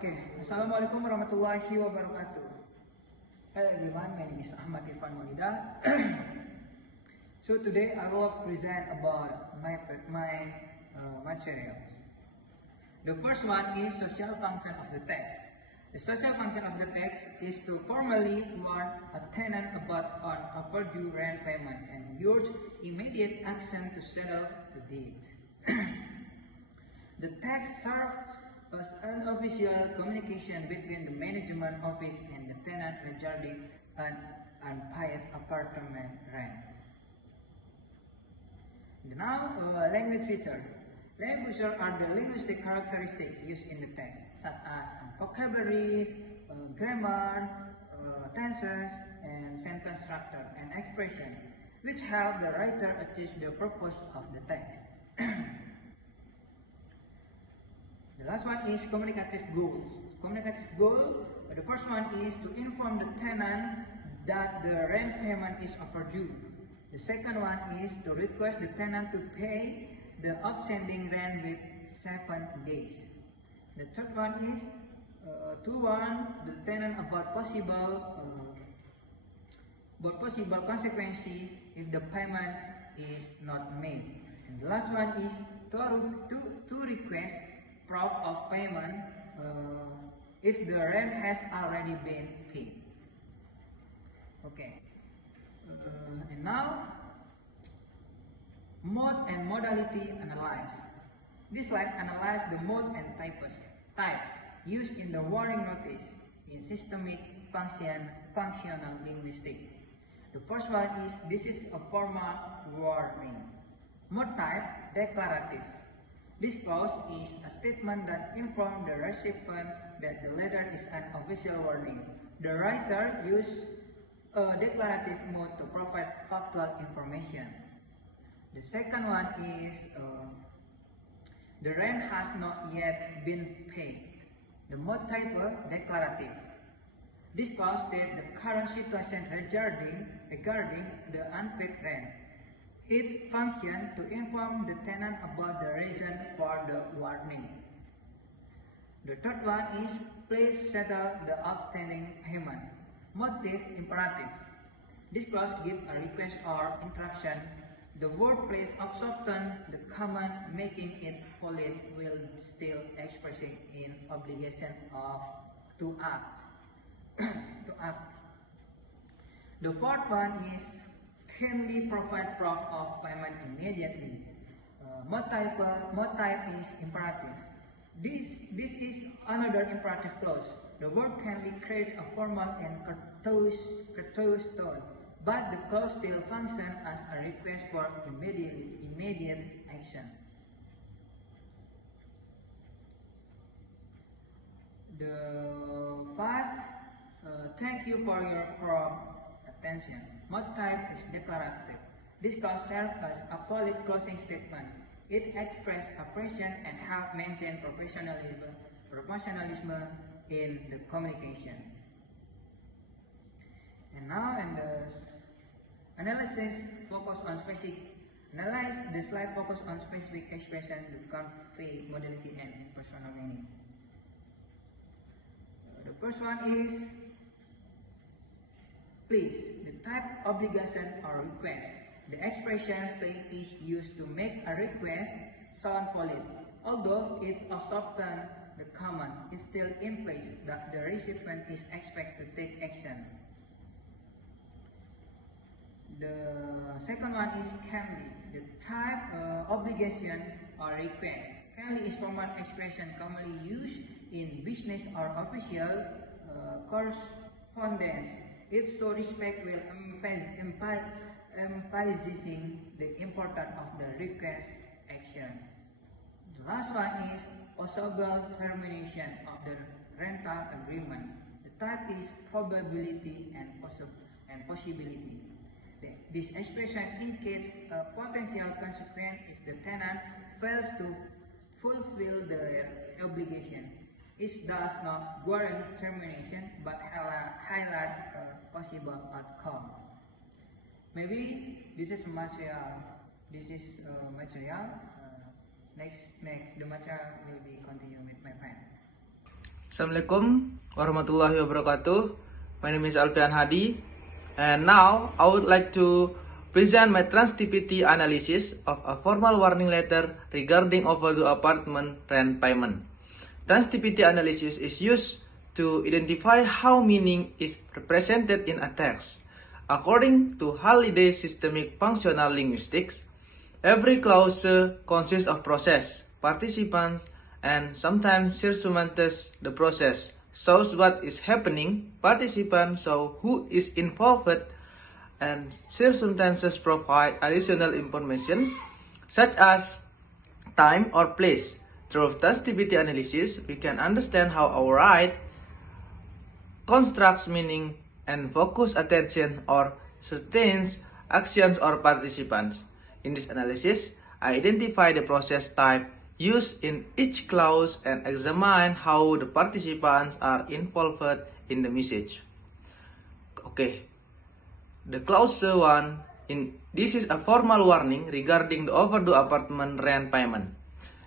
Okay, Assalamualaikum warahmatullahi wabarakatuh. Hello everyone, my name is Ahmad Irfan Maulida. So today I will present about my materials. The first one is social function of the text. The social function of the text is to formally warn a tenant about an overdue rent payment and urge immediate action to settle the debt. The text serves as an official communication between the management office and the tenant regarding an unpaid apartment rent. Now, language feature. Language features are the linguistic characteristics used in the text, such as vocabularies, grammar, tenses, and sentence structure and expression, which help the writer achieve the purpose of the text. The last one is communicative goal. Communicative goal, the first one is to inform the tenant that the rent payment is overdue. The second one is to request the tenant to pay the outstanding rent with 7 days. The third one is to warn the tenant about possible consequences if the payment is not made. And the last one is to request proof of payment if the rent has already been paid. Okay, and now mode and modality analyze. This slide analyzes the mode and types used in the warning notice in systemic functional linguistics. The first one is this is a formal warning. Mode type declarative. This clause is a statement that informs the recipient that the letter is an official warning. The writer uses a declarative mode to provide factual information. The second one is the rent has not yet been paid. The mode type declarative. This clause states the current situation regarding the unpaid rent. It functions to inform the tenant about the reason for the warning. The third one is please settle the outstanding payment. Motive imperative. This clause gives a request or instruction. The word please soften the command, making it polite while still expressing an obligation to act. The fourth one is kindly provide proof of payment immediately. Mode type is imperative. This is another imperative clause. The word kindly creates a formal and courteous tone, but the clause still functions as a request for immediate action. The fifth, thank you for your attention. Mode type is declarative. This clause serves as a polite closing statement. It expresses appreciation and helps maintain professionalism in the communication. And now, analyze the slide focus on specific expression to convey modality and personal meaning. The first one is please, the type obligation or request. The expression please is used to make a request sound polite. Although it softens the command, it still implies that the recipient is expected to take action. The second one is kindly. The type obligation or request. Kindly is formal expression commonly used in business or official correspondence. It's to respect while emphasizing the importance of the request action. The last one is possible termination of the rental agreement. The type is probability and possibility. This expression indicates a potential consequence if the tenant fails to fulfill their obligation. It does not warrant termination, but highlight a possible outcome. Maybe this is material. Next, the material will be continued with my friend. Assalamualaikum warahmatullahi wabarakatuh. My name is Alfian Hadi, and now I would like to present my transitivity analysis of a formal warning letter regarding overdue apartment rent payment. Transitivity analysis is used to identify how meaning is represented in a text. According to Halliday systemic functional linguistics, every clause consists of process, participants, and sometimes circumstances the process, shows what is happening, participants show who is involved, and circumstances provide additional information such as time or place. Through transitivity analysis, we can understand how our right constructs meaning and focus attention or sustains actions or participants. In this analysis, I identify the process type used in each clause and examine how the participants are involved in the message. Okay, the clause 1, this is a formal warning regarding the overdue apartment rent payment.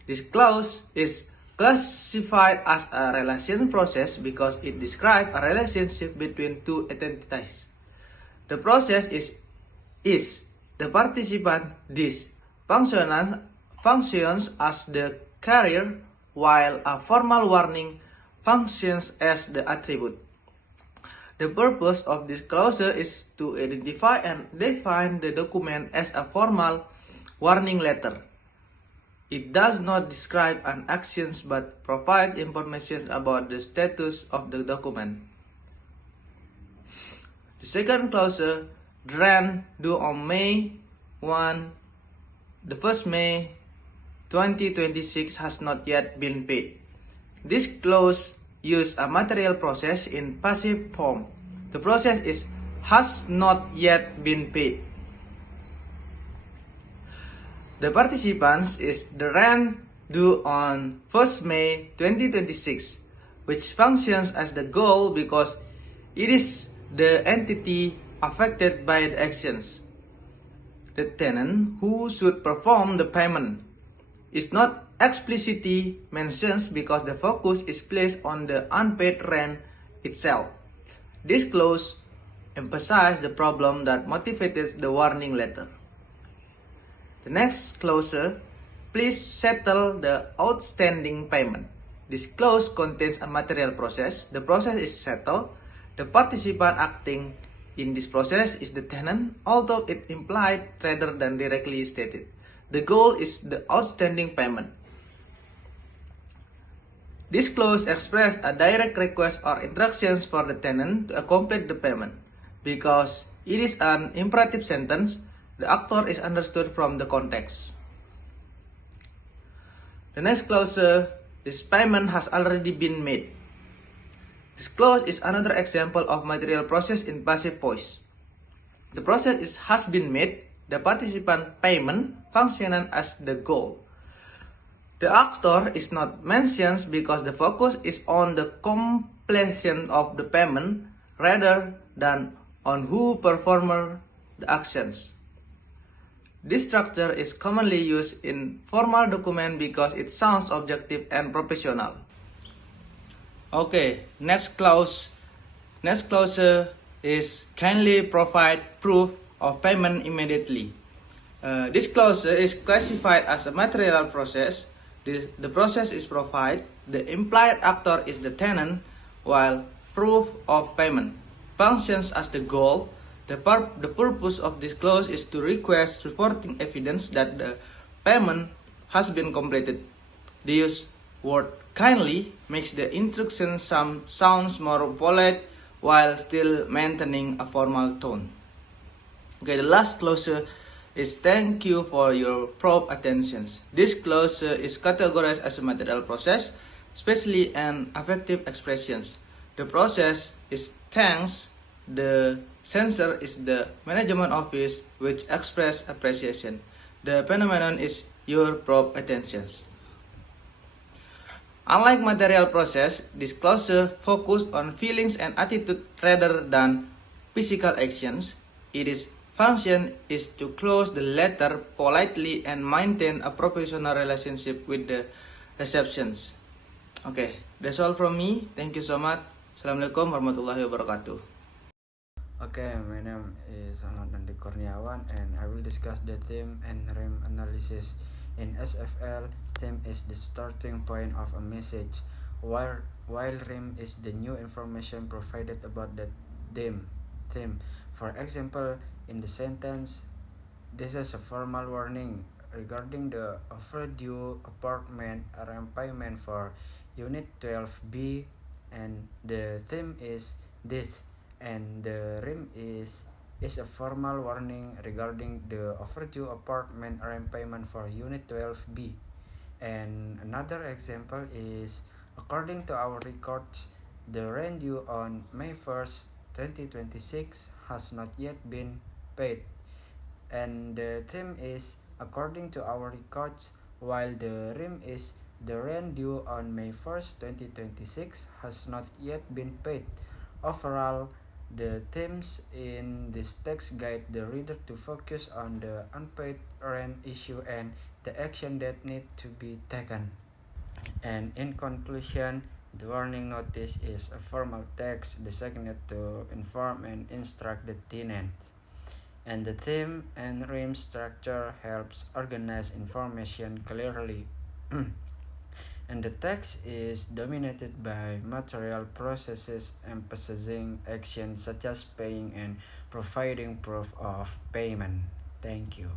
This clause is classified as a relation process because it describes a relationship between two entities. The process is the participant, this functions as the carrier, while a formal warning functions as the attribute. The purpose of this clause is to identify and define the document as a formal warning letter. It does not describe an action but provides information about the status of the document. The second clause, the rent due on May 1st May 2026 has not yet been paid. This clause uses a material process in passive form. The process is has not yet been paid. The participants is the rent due on 1st May 2026, which functions as the goal because it is the entity affected by the actions. The tenant who should perform the payment is not explicitly mentioned because the focus is placed on the unpaid rent itself. This clause emphasizes the problem that motivated the warning letter. The next clause, please settle the outstanding payment. This clause contains a material process. The process is settled. The participant acting in this process is the tenant, although it implied rather than directly stated. The goal is the outstanding payment. This clause expresses a direct request or instructions for the tenant to complete the payment. Because it is an imperative sentence, the actor is understood from the context. The next clause, this payment has already been made. This clause is another example of material process in passive voice. The process has been made. The participant payment functioning as the goal. The actor is not mentioned because the focus is on the completion of the payment rather than on who performed the actions. This structure is commonly used in formal document because it sounds objective and professional. Okay, next clause is kindly provide proof of payment immediately. This clause is classified as a material process. The process is provided. The implied actor is the tenant, while proof of payment functions as the goal. The purpose of this clause is to request reporting evidence that the payment has been completed. The use word kindly makes the instruction sounds more polite while still maintaining a formal tone. Okay, the last clause is thank you for your prompt attention. This clause is categorized as a material process, especially an affective expressions. The process is thanks. The censor is the management office which express appreciation. The phenomenon is your prompt attentions. Unlike material process, this clause focus on feelings and attitude rather than physical actions. Its function is to close the letter politely and maintain a professional relationship with the receptions. Okay, that's all from me. Thank you so much. Assalamualaikum warahmatullahi wabarakatuh. Okay, my name is Ahmad Nandi Kurniawan and I will discuss the theme and RIM analysis. In SFL, theme is the starting point of a message, while RIM is the new information provided about the theme. For example, in the sentence, this is a formal warning regarding the overdue apartment rent payment for Unit 12B, and the theme is this, and the RIM is a formal warning regarding the overdue apartment rent payment for Unit 12B. And another example is, according to our records, the rent due on May 1st, 2026 has not yet been paid. And the theme is, according to our records, while the RIM is, the rent due on May 1st, 2026 has not yet been paid. Overall, the themes in this text guide the reader to focus on the unpaid rent issue and the action that need to be taken. And in conclusion, the warning notice is a formal text designed to inform and instruct the tenants. And the theme and RIM structure helps organize information clearly. And the text is dominated by material processes emphasizing actions such as paying and providing proof of payment. Thank you.